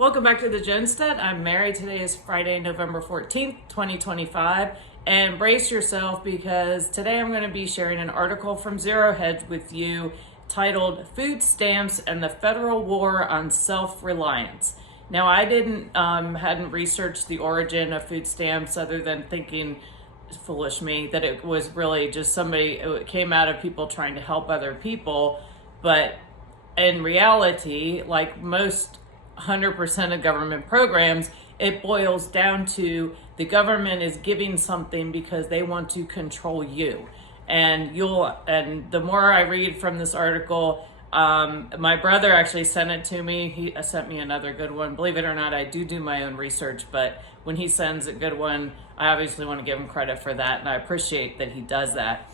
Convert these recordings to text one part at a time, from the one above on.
Welcome back to the Jonestead. I'm Mary. Today is Friday, November 14th, 2025. And brace yourself because today I'm going to be sharing an article from Zero Hedge with you titled Food Stamps and the Federal War on Self-Reliance. Now, I hadn't researched the origin of food stamps other than thinking, foolish me, that it was really just it came out of people trying to help other people. But in reality, like most 100% of government programs, it boils down to the government is giving something because they want to control you. And the more I read from this article, my brother actually sent it to me. He sent me another good one. Believe it or not, I do my own research, but when he sends a good one, I obviously want to give him credit for that, and I appreciate that he does that.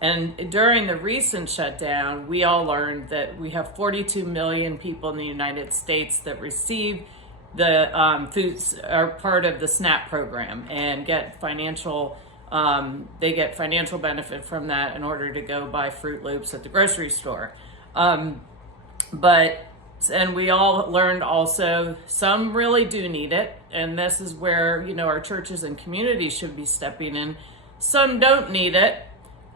And during the recent shutdown, we all learned that we have 42 million people in the United States that receive the foods are part of the SNAP program and get financial benefit from that in order to go buy Fruit Loops at the grocery store. And we all learned also some really do need it, and this is where our churches and communities should be stepping in. Some don't need it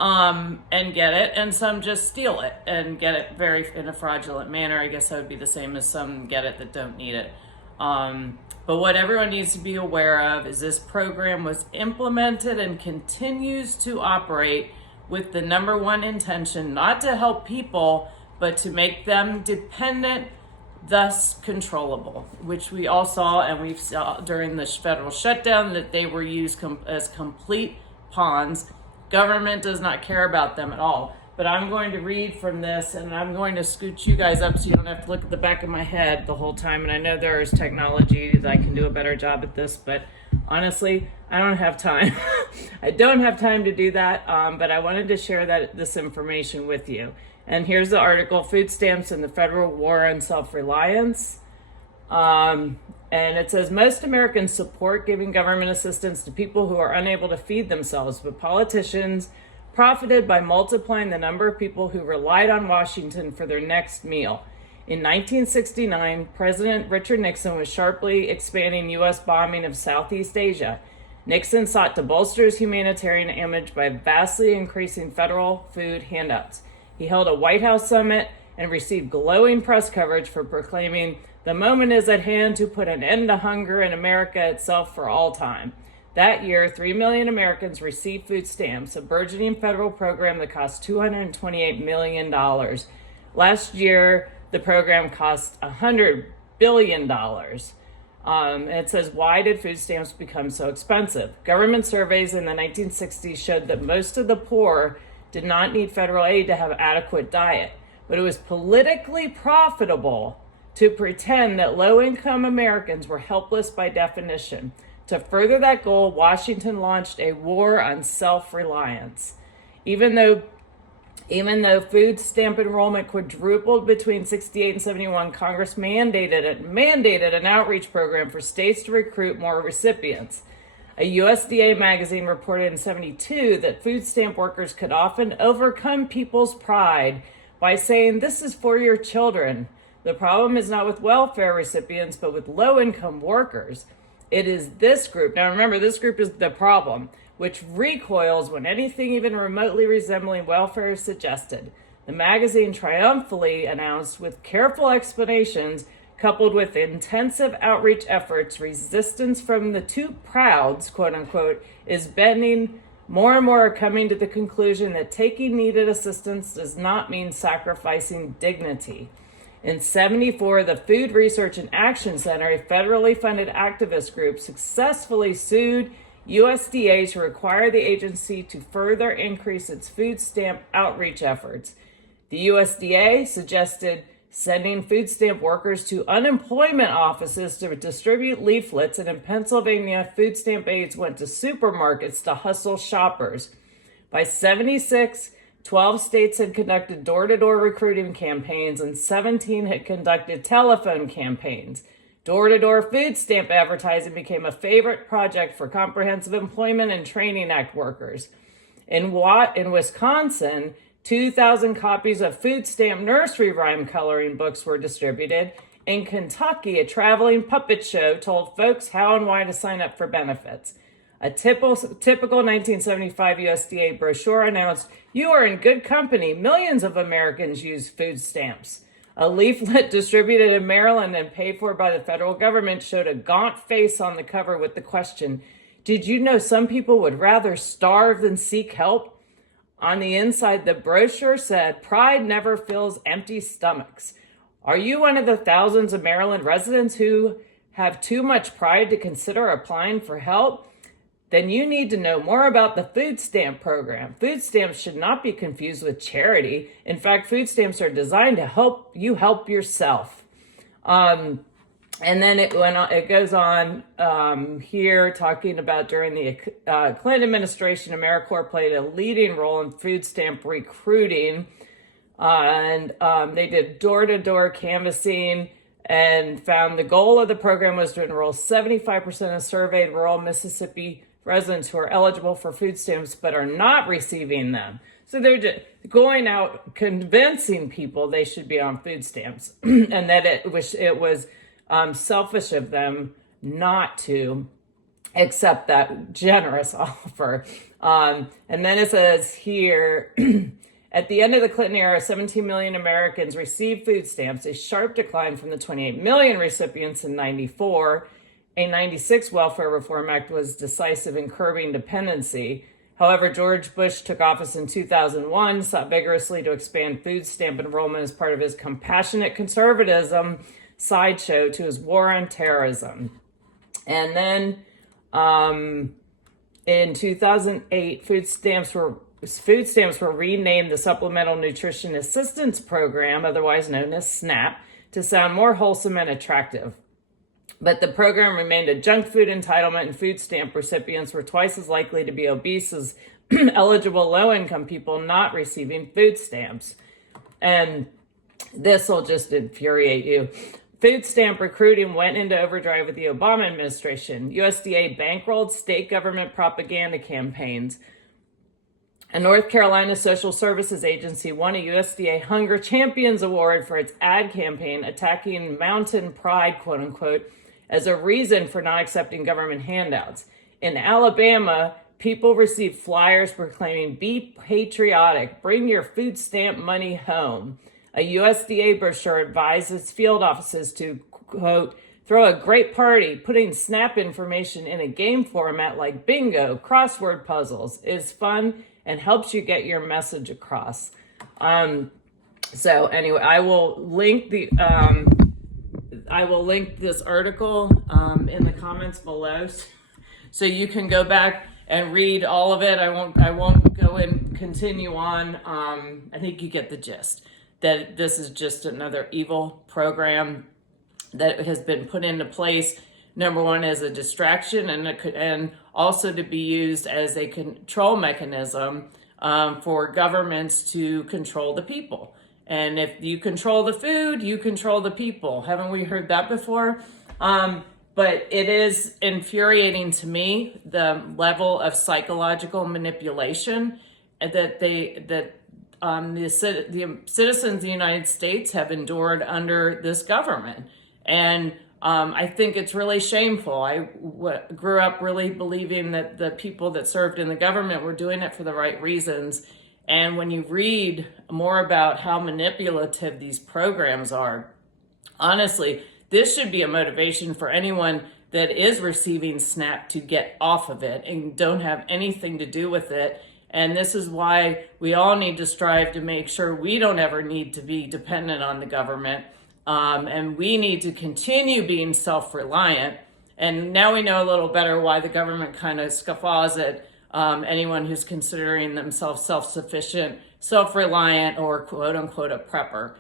and get it, and some just steal it and get it in a fraudulent manner. I guess that would be the same as some get it that don't need it. But what everyone needs to be aware of is this program was implemented and continues to operate with the number one intention, not to help people, but to make them dependent, thus controllable, which we all saw, and we saw during the federal shutdown that they were used as complete pawns. Government does not care about them at all. But I'm going to read from this, and I'm going to scooch you guys up so you don't have to look at the back of my head the whole time. And I know there is technology that I can do a better job at this, but honestly, I don't have time. I don't have time to do that, but I wanted to share this information with you. And here's the article, Food Stamps and the Federal War on Self-Reliance. And it says, most Americans support giving government assistance to people who are unable to feed themselves, but politicians profited by multiplying the number of people who relied on Washington for their next meal. In 1969, President Richard Nixon was sharply expanding U.S. bombing of Southeast Asia. Nixon sought to bolster his humanitarian image by vastly increasing federal food handouts. He held a White House summit and received glowing press coverage for proclaiming, "The moment is at hand to put an end to hunger in America itself for all time." That year, 3 million Americans received food stamps, a burgeoning federal program that cost $228 million. Last year, the program cost $100 billion. It says, why did food stamps become so expensive? Government surveys in the 1960s showed that most of the poor did not need federal aid to have an adequate diet, but it was politically profitable to pretend that low-income Americans were helpless by definition. To further that goal, Washington launched a war on self-reliance. Even though food stamp enrollment quadrupled between 68 and 71, Congress mandated an outreach program for states to recruit more recipients. A USDA magazine reported in 72 that food stamp workers could often overcome people's pride by saying, "This is for your children." The problem is not with welfare recipients, but with low-income workers. It is this group, now remember, this group is the problem, which recoils when anything even remotely resembling welfare is suggested. The magazine triumphantly announced, with careful explanations, coupled with intensive outreach efforts, resistance from the too prouds, quote unquote, is bending. More and more are coming to the conclusion that taking needed assistance does not mean sacrificing dignity. In 74, the Food Research and Action Center, a federally funded activist group, successfully sued USDA to require the agency to further increase its food stamp outreach efforts. The USDA suggested sending food stamp workers to unemployment offices to distribute leaflets, and in Pennsylvania, food stamp aides went to supermarkets to hustle shoppers. By 76, 12 states had conducted door-to-door recruiting campaigns, and 17 had conducted telephone campaigns. Door-to-door food stamp advertising became a favorite project for Comprehensive Employment and Training Act workers. In Wisconsin, 2,000 copies of food stamp nursery rhyme coloring books were distributed, In Kentucky, a traveling puppet show told folks how and why to sign up for benefits. A typical 1975 USDA brochure announced, "You are in good company. Millions of Americans use food stamps." A leaflet distributed in Maryland and paid for by the federal government showed a gaunt face on the cover with the question, "Did you know some people would rather starve than seek help?" On the inside, the brochure said, "Pride never fills empty stomachs." Are you one of the thousands of Maryland residents who have too much pride to consider applying for help? Then you need to know more about the food stamp program. Food stamps should not be confused with charity. In fact, food stamps are designed to help you help yourself. And then it goes on here talking about during the Clinton administration, AmeriCorps played a leading role in food stamp recruiting. And they did door-to-door canvassing and found the goal of the program was to enroll 75% of surveyed rural Mississippi residents who are eligible for food stamps but are not receiving them. So they're just going out convincing people they should be on food stamps and that it was selfish of them not to accept that generous offer. And then it says here, at the end of the Clinton era, 17 million Americans received food stamps, a sharp decline from the 28 million recipients in 94. A 96 Welfare Reform Act was decisive in curbing dependency. However, George Bush took office in 2001, sought vigorously to expand food stamp enrollment as part of his compassionate conservatism sideshow to his war on terrorism. And then in 2008, food stamps were renamed the Supplemental Nutrition Assistance Program, otherwise known as SNAP, to sound more wholesome and attractive. But the program remained a junk food entitlement, and food stamp recipients were twice as likely to be obese as eligible low-income people not receiving food stamps. And this will just infuriate you. Food stamp recruiting went into overdrive with the Obama administration. USDA bankrolled state government propaganda campaigns. A North Carolina Social Services Agency won a USDA Hunger Champions Award for its ad campaign attacking mountain pride, quote unquote, as a reason for not accepting government handouts. In Alabama, people received flyers proclaiming, "Be patriotic, bring your food stamp money home." A USDA brochure advised its field offices to, quote, "throw a great party, putting SNAP information in a game format like bingo, crossword puzzles is fun and helps you get your message across." So anyway, I will link this article in the comments below, so you can go back and read all of it. I won't go and continue on. I think you get the gist that this is just another evil program that has been put into place. Number one, as a distraction, and also to be used as a control mechanism for governments to control the people. And if you control the food, you control the people. Haven't we heard that before? But it is infuriating to me, the level of psychological manipulation that the citizens of the United States have endured under this government. And I think it's really shameful. I grew up really believing that the people that served in the government were doing it for the right reasons. And when you read more about how manipulative these programs are, honestly, this should be a motivation for anyone that is receiving SNAP to get off of it and don't have anything to do with it. And this is why we all need to strive to make sure we don't ever need to be dependent on the government. And we need to continue being self-reliant. And now we know a little better why the government kind of scoffs at anyone who's considering themselves self-sufficient, self-reliant, or quote unquote a prepper.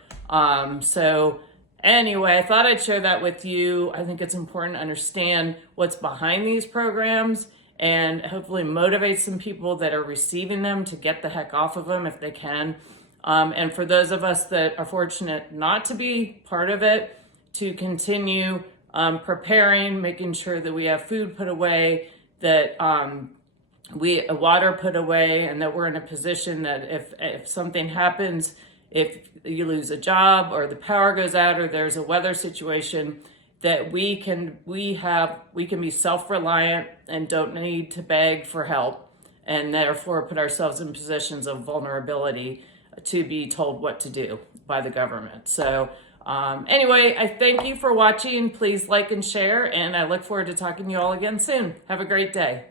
So anyway, I thought I'd share that with you. I think it's important to understand what's behind these programs and hopefully motivate some people that are receiving them to get the heck off of them if they can. And for those of us that are fortunate not to be part of it, to continue preparing, making sure that we have food put away, that water put away, and that we're in a position that if something happens if you lose a job or the power goes out or there's a weather situation, that we can be self-reliant and don't need to beg for help, and therefore put ourselves in positions of vulnerability to be told what to do by the government. So anyway, I thank you for watching. Please like and share, and I look forward to talking to you all again soon. Have a great day.